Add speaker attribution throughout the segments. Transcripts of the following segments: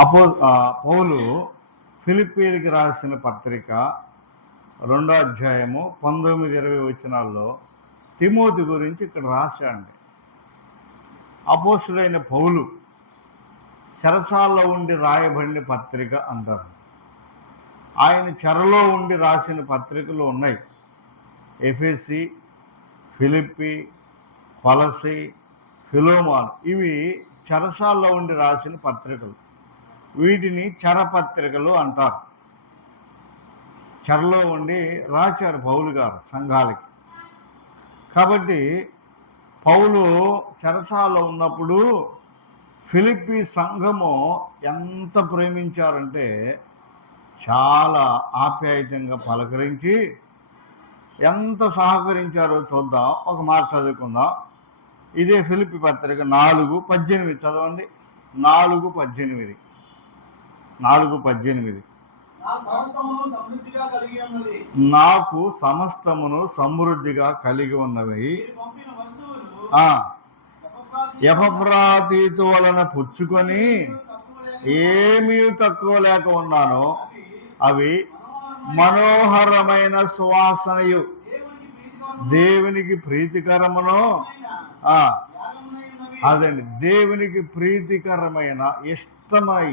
Speaker 1: అపో పౌలు ఫిలిప్పీలకి రాసిన పత్రిక రెండో అధ్యాయము పంతొమ్మిది ఇరవై వచనాల్లో తిమోతి గురించి ఇక్కడ రాశాండి అపోసుడైన పౌలు చెరసాల్లో ఉండి రాయబడిన పత్రిక అంటారు. ఆయన చెరలో ఉండి రాసిన పత్రికలు ఉన్నాయి. ఎఫ్ఎస్సి ఫిలిప్పి పలసి ఫిలోమాన్ ఇవి చెరసాల్లో ఉండి రాసిన పత్రికలు. వీటిని చరపత్రికలు అంటారు. చెరలో ఉండి రాశారు పౌలు గారు సంఘాలకి. కాబట్టి పౌలు చెరసాలో ఉన్నప్పుడు ఫిలిప్పి సంఘము ఎంత ప్రేమించారంటే చాలా ఆప్యాయతంగా పలకరించి ఎంత సహకరించారో చూద్దాం ఒక మాట చదువుకుందాం. ఇదే ఫిలిపి పత్రిక నాలుగు పద్దెనిమిది చదవండి. నాలుగు పద్దెనిమిది. నాలుగు పద్దెనిమిది. నాకు సమస్తమును సమృద్ధిగా కలిగి ఉన్నవి. ఎఫ్రాతీతు వలన పుచ్చుకొని ఏమీ తక్కువ లేక ఉన్నాను
Speaker 2: అవి మనోహరమైన
Speaker 1: సువాసనయు.
Speaker 2: దేవునికి ప్రీతికరమైన
Speaker 1: అదండి దేవునికి ప్రీతికరమైన ఇష్టమై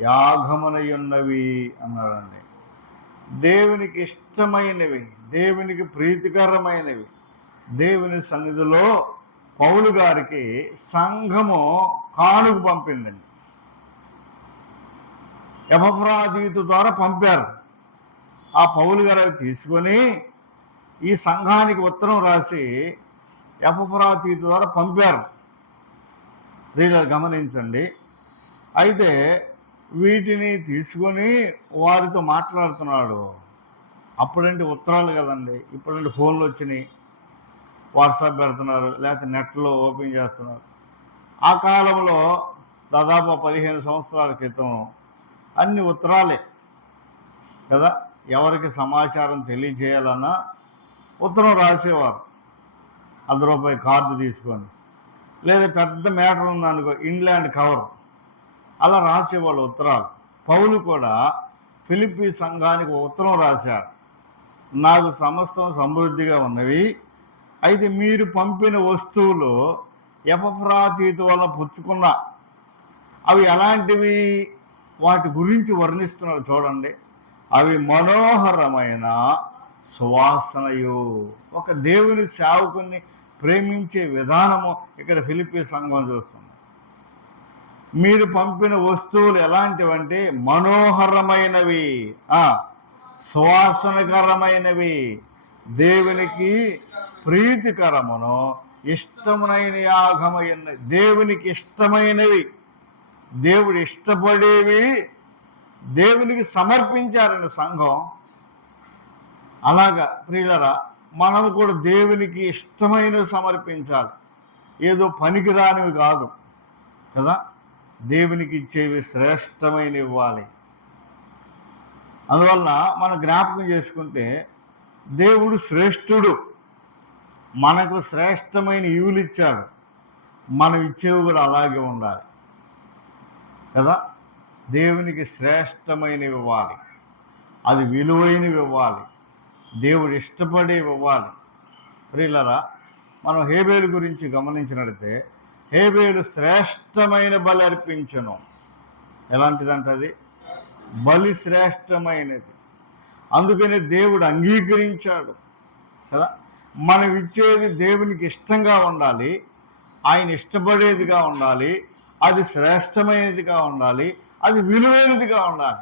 Speaker 1: యాగమునయున్నవి అన్నాడండి. దేవునికి ఇష్టమైనవి దేవునికి ప్రీతికరమైనవి. దేవుని సన్నిధిలో పౌలు గారికి సంఘము కానుకు పంపిందండి. ఎపఫ్రాదీతు ద్వారా పంపారు. ఆ పౌలు గారు అవి తీసుకొని ఈ సంఘానికి ఉత్తరం రాసి ఎపఫ్రాతీతు ద్వారా పంపారు. రీడర్ గమనించండి. అయితే వీటిని తీసుకొని వారితో మాట్లాడుతున్నాడు. అప్పుడంటే ఉత్తరాలు కదండి. ఇప్పుడంటే ఫోన్లు వచ్చినాయి. వాట్సాప్ పెడుతున్నారు. లేకపోతే నెట్లో ఓపెన్ చేస్తున్నారు. ఆ కాలంలో దాదాపు పదిహేను సంవత్సరాల క్రితం అన్ని ఉత్తరాలే కదా. ఎవరికి సమాచారం తెలియజేయాలన్నా ఉత్తరం రాసేవారు. అర్ధ రూపాయి కార్డు తీసుకొని. లేదా పెద్ద మ్యాటర్ ఉందనుకో ఇంగ్లాండ్ కవర్. అలా రాసేవాళ్ళు ఉత్తరాలు. పౌలు కూడా ఫిలిప్పీ సంఘానికి ఉత్తరం రాశాడు. నాకు సమస్తం సమృద్ధిగా ఉన్నవి. అయితే మీరు పంపిన వస్తువులు ఎపఫ్రాతీతు వల్ల పుచ్చుకున్న అవి ఎలాంటివి? వాటి గురించి వర్ణిస్తున్నాడు చూడండి. అవి మనోహరమైన సువాసనయు. ఒక దేవుని సేవకుని ప్రేమించే విధానము ఇక్కడ ఫిలిపి సంఘం చూస్తుంది. మీరు పంపిన వస్తువులు ఎలాంటివంటే మనోహరమైనవి. సువాసనకరమైనవి. దేవునికి ప్రీతికరమును ఇష్టమునైన యాగమైన దేవునికి ఇష్టమైనవి. దేవుడు ఇష్టపడేవి దేవునికి సమర్పించారండి సంఘం. అలాగా ప్రియులరా మనం కూడా దేవునికి ఇష్టమైనవి సమర్పించాలి. ఏదో పనికిరానివి కాదు. కదా? దేవునికి ఇచ్చేవి శ్రేష్టమైనవి ఇవ్వాలి అందువలన మనం జ్ఞాపకం చేసుకుంటే దేవుడు శ్రేష్ఠుడు. మనకు శ్రేష్టమైన ఈవులు ఇచ్చాడు మనం ఇచ్చేవి కూడా అలాగే ఉండాలి. కదా? దేవునికి శ్రేష్టమైనవి ఇవ్వాలి అది విలువైనవి ఇవ్వాలి దేవుడు ఇష్టపడేవి ఇవ్వాలి ప్రియులరా మనం హేబేలు గురించి గమనించినట్లయితే హేబేలు శ్రేష్టమైన బలి అర్పించను. ఎలాంటిదంటే అది? బలి శ్రేష్టమైనది. అందుకనే దేవుడు అంగీకరించాడు. కదా? మనం ఇచ్చేది దేవునికి ఇష్టంగా ఉండాలి. ఆయన ఇష్టపడేదిగా ఉండాలి. అది శ్రేష్టమైనదిగా ఉండాలి. అది విలువైనదిగా ఉండాలి.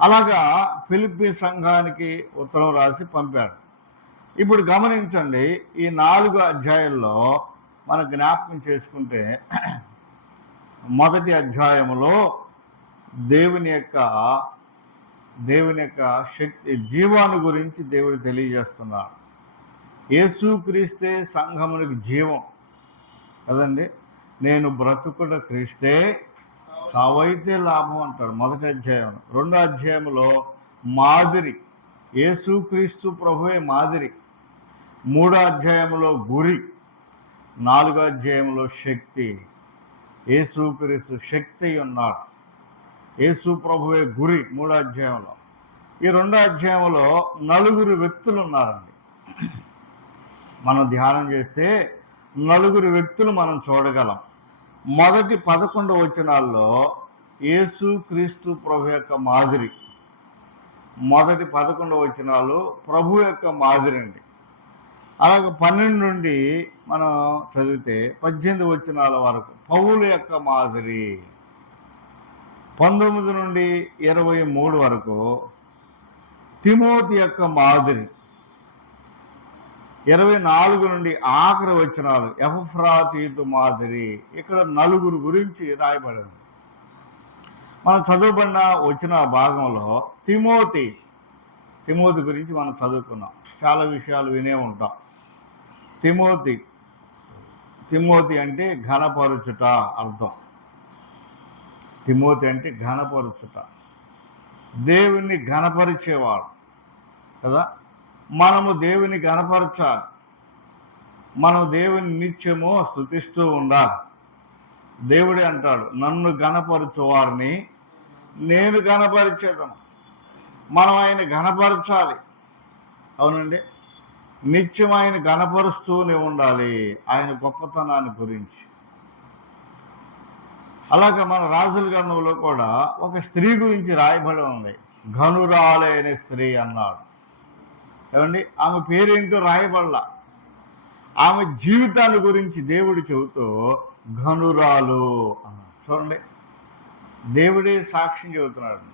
Speaker 1: అలాగా ఫిలిప్పీ సంఘానికి ఉత్తరం రాసి పంపాడు. ఇప్పుడు గమనించండి ఈ నాలుగు అధ్యాయాల్లో మన జ్ఞాపకం చేసుకుంటే మొదటి అధ్యాయంలో దేవుని యొక్క దేవుని యొక్క శక్తి జీవాన్ని గురించి దేవుడు తెలియజేస్తున్నాడు. యేసుక్రీస్తే సంఘమునికి జీవం. కదండి? నేను బ్రతుకుట క్రీస్తే సావైతే లాభం అంటాడు మొదటి అధ్యాయం రెండో అధ్యాయంలో మాదిరి. యేసుక్రీస్తు ప్రభువే మాదిరి. మూడో అధ్యాయంలో గురి. నాలుగో అధ్యాయంలో శక్తి యేసుక్రీస్తు శక్తి ఉన్నాడు. యేసు ప్రభువే గురి మూడో అధ్యాయంలో ఈ రెండో అధ్యాయంలో నలుగురు వ్యక్తులు ఉన్నారండి. మనం ధ్యానం చేస్తే నలుగురు వ్యక్తులు మనం చూడగలం. మొదటి పదకొండు వచనాల్లో యేసు క్రీస్తు ప్రభు యొక్క మాదిరి. మొదటి పదకొండు వచనాలు ప్రభు యొక్క మాదిరి అండి అలాగే పన్నెండు నుండి మనం చదివితే పద్దెనిమిది వచనాల వరకు పౌలు యొక్క మాదిరి పంతొమ్మిది నుండి ఇరవై మూడు వరకు తిమోతి యొక్క మాదిరి ఇరవై నాలుగు నుండి ఆఖరి వచనాలు ఎఫ్రాతీతు మాదిరి ఇక్కడ నలుగురు గురించి రాయబడింది. మనం చదువుబడిన వచ్చిన భాగంలో తిమోతి తిమోతి గురించి మనం చదువుకున్నాం. చాలా విషయాలు వినే ఉంటాం. తిమోతి. తిమోతి అంటే ఘనపరుచుట అర్థం. తిమోతి అంటే ఘనపరుచుట. దేవుణ్ణి ఘనపరిచేవాడు. కదా? మనము దేవుని ఘనపరచాలి. మనం దేవుని నిత్యము స్థుతిస్తూ ఉండాలి. దేవుడే అంటాడు నన్ను ఘనపరచు వారిని నేను ఘనపరిచేదను. మనం ఆయన ఘనపరచాలి. అవునండి? నిత్యం ఆయన ఘనపరుస్తూనే ఉండాలి ఆయన గొప్పతనాన్ని గురించి. అలాగే మన రాజుల గ్రంథంలో కూడా ఒక స్త్రీ గురించి రాయబడి ఉంది. ఘనురాలైన స్త్రీ అన్నాడు. ఏమండి? ఆమె పేరేంటో రాయబడలా. ఆమె జీవితాన్ని గురించి దేవుడు చెబుతూ ఘనురాలు అన్నాడు. చూడండి. దేవుడే సాక్ష్యం చెబుతున్నాడు.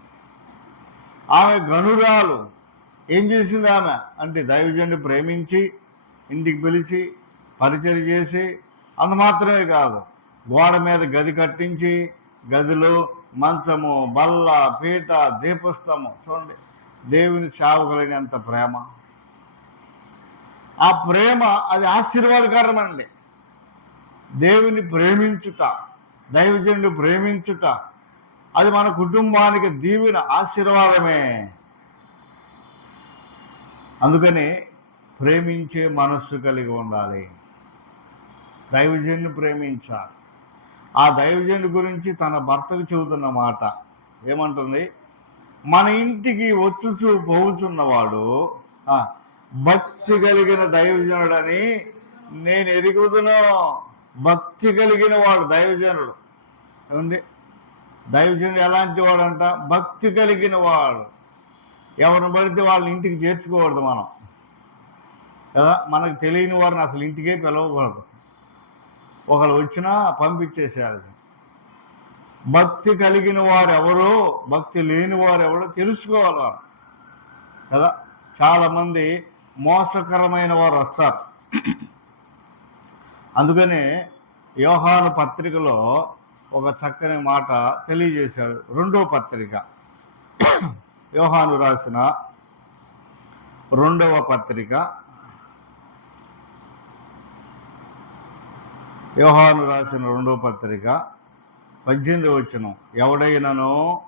Speaker 1: ఆమె ఘనురాలు. ఏం చేసింది ఆమె? అంటే దైవజన్ని ప్రేమించి ఇంటికి పిలిచి పరిచయం చేసి అంత మాత్రమే కాదు. గోడ మీద గది కట్టించి గదిలో మంచము బల్ల పీట దీపస్తము చూడండి. దేవుని సేవకులైనంత ప్రేమ. ఆ ప్రేమ అది ఆశీర్వాదకరమండి దేవుని ప్రేమించుట దైవజనుడు ప్రేమించుట అది మన కుటుంబానికి దీవెన ఆశీర్వాదమే. అందుకని ప్రేమించే మనస్సు కలిగి ఉండాలి. దైవజన్ని ప్రేమించాలి. ఆ దైవజనుడి గురించి తన భర్తకు చెబుతున్న మాట ఏమంటుంది? మన ఇంటికి వచ్చుచు పోవుచున్నవాడు భక్తి కలిగిన దైవజనుడని నేను ఎరుగుతున్నా భక్తి కలిగిన వాడు దైవజనుడు. ఏమండి? దైవజనుడు ఎలాంటి వాడంట? భక్తి కలిగిన వాడు. ఎవరిని పడితే వాళ్ళని ఇంటికి చేర్చుకోకూడదు మనం. కదా? మనకు తెలియని వారిని అసలు ఇంటికే పిలవకూడదు. ఒకరు వచ్చినా పంపించేసేయాలి. భక్తి కలిగిన వారు ఎవరో భక్తి లేని వారు ఎవరో తెలుసుకోవాలి వారు. కదా? చాలామంది మోసకరమైన వారు వస్తారు. అందుకనే యోహాను పత్రికలో ఒక చక్కని మాట తెలియజేశాడు. రెండో పత్రిక. యోహాను రాసిన రెండవ పత్రిక. యోహాను రాసిన రెండవ పత్రిక పద్దెనిమిది వచ్చిన ఎవడైనను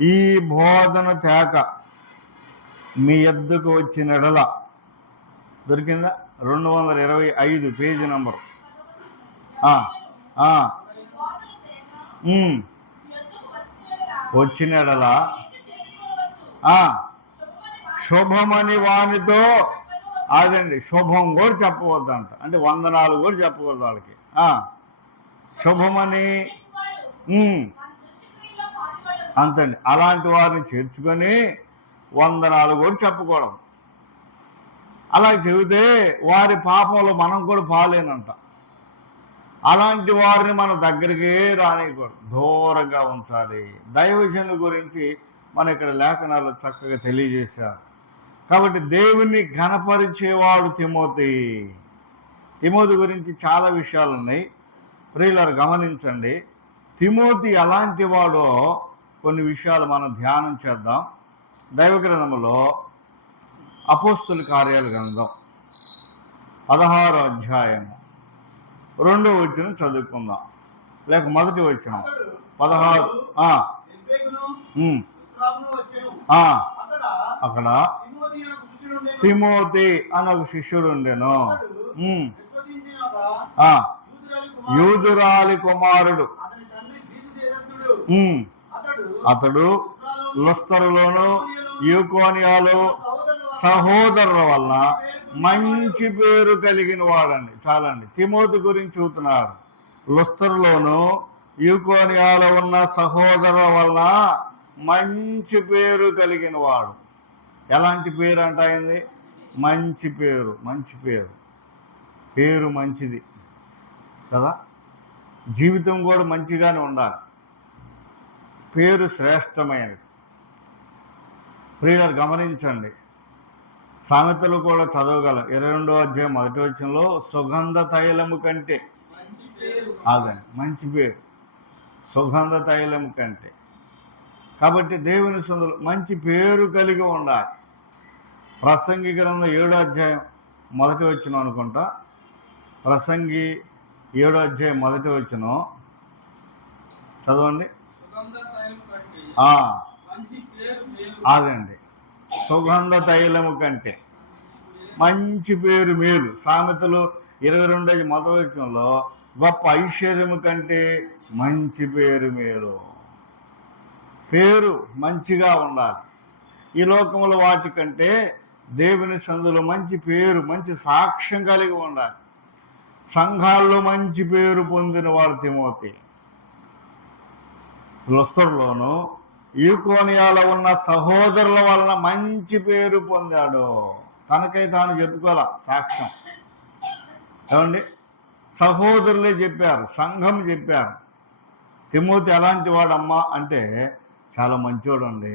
Speaker 1: ఈ బోధన తేక మీ ఎద్దుకు వచ్చిన ఎడల దొరికిందా? రెండు వందల ఇరవై ఐదు పేజీ నంబరు. ఆ, ఆ, ఉమ్, వచ్చిన ఎడల ఆ, శుభమని వానితో అదండి శుభం కూడా చెప్పవద్దంట. అంటే వందనాలు కూడా చెప్పకూడదు వాళ్ళకి. శుభమని అంతండి. అలాంటి వారిని చేర్చుకొని వందనాలు కూడా చెప్పకూడదు. అలా చెబితే వారి పాపంలో మనం కూడా పాలేనంట. అలాంటి వారిని మన దగ్గరికే రానికూడదు దూరంగా ఉంచాలి. దైవజను గురించి మన ఇక్కడ లేఖనాలు చక్కగా తెలియజేశారు. కాబట్టి దేవుణ్ణి ఘనపరిచేవాడు తిమోతి. తిమోతి గురించి చాలా విషయాలు ఉన్నాయి ప్రియులారు గమనించండి. తిమోతి ఎలాంటి వాడో కొన్ని విషయాలు మనం ధ్యానం చేద్దాం. దైవ గ్రంథములో అపోస్తుల కార్యాల గ్రంథం పదహారో అధ్యాయం రెండో వచ్చిన చదువుకుందాం. లేక మొదటి వచ్చిన పదహారు
Speaker 2: అక్కడ తిమోతి అను
Speaker 1: ఒక శిష్యుడు ఉండెను.
Speaker 2: యూదురాలి కుమారుడు. అతడు లుస్త్రాలోను,
Speaker 1: యూకోనియాలో
Speaker 2: సహోదరుల
Speaker 1: వల్ల మంచి పేరు కలిగిన వాడండి. చాలండి. తిమోతి గురించి చూస్తున్నాడు లుస్తరులోను యూకోనియాలో ఉన్న సహోదరుల వల్ల మంచి పేరు కలిగిన వాడు. ఎలాంటి పేరు అంట అయింది మంచి పేరు మంచి పేరు. పేరు మంచిది. కదా? జీవితం కూడా మంచిగానే ఉండాలి. పేరు శ్రేష్టమైనది. ప్రియులు గమనించండి. సామెతలు కూడా చదవగలం. ఇరవై రెండో అధ్యాయం మొదటి వచ్చంలో సుగంధ తైలము కంటే అదండి మంచి పేరు. సుగంధ తైలము కంటే కాబట్టి దేవుని సందులు మంచి పేరు కలిగి ఉండాలి. ప్రసంగి గ్రంథం ఏడో అధ్యాయం మొదటి వచ్చిన అనుకుంటా. ప్రసంగి ఏడో అధ్యాయం మొదటి వచ్చిన చదవండి. అదండి. సుగంధ తైలము కంటే మంచి పేరు మేలు. సామెతలు ఇరవై రెండో మొదటి వచనంలో గొప్ప ఐశ్వర్యము కంటే మంచి పేరు మేలు. పేరు మంచిగా ఉండాలి. ఈ లోకంలో వాటికంటే దేవుని సందులో మంచి పేరు మంచి సాక్ష్యం కలిగి ఉండాలి. సంఘాల్లో మంచి పేరు పొందిన వాడు తిమోతి. లుస్తరులోను ఈకోనియాలో ఉన్న సహోదరుల వలన మంచి పేరు పొందాడు. తనకై తాను చెప్పుకోవాల? సాక్ష్యం. ఏమండి? సహోదరులే చెప్పారు సంఘం చెప్పారు. తిమోతి ఎలాంటి వాడమ్మా అంటే చాలా మంచోడు అండి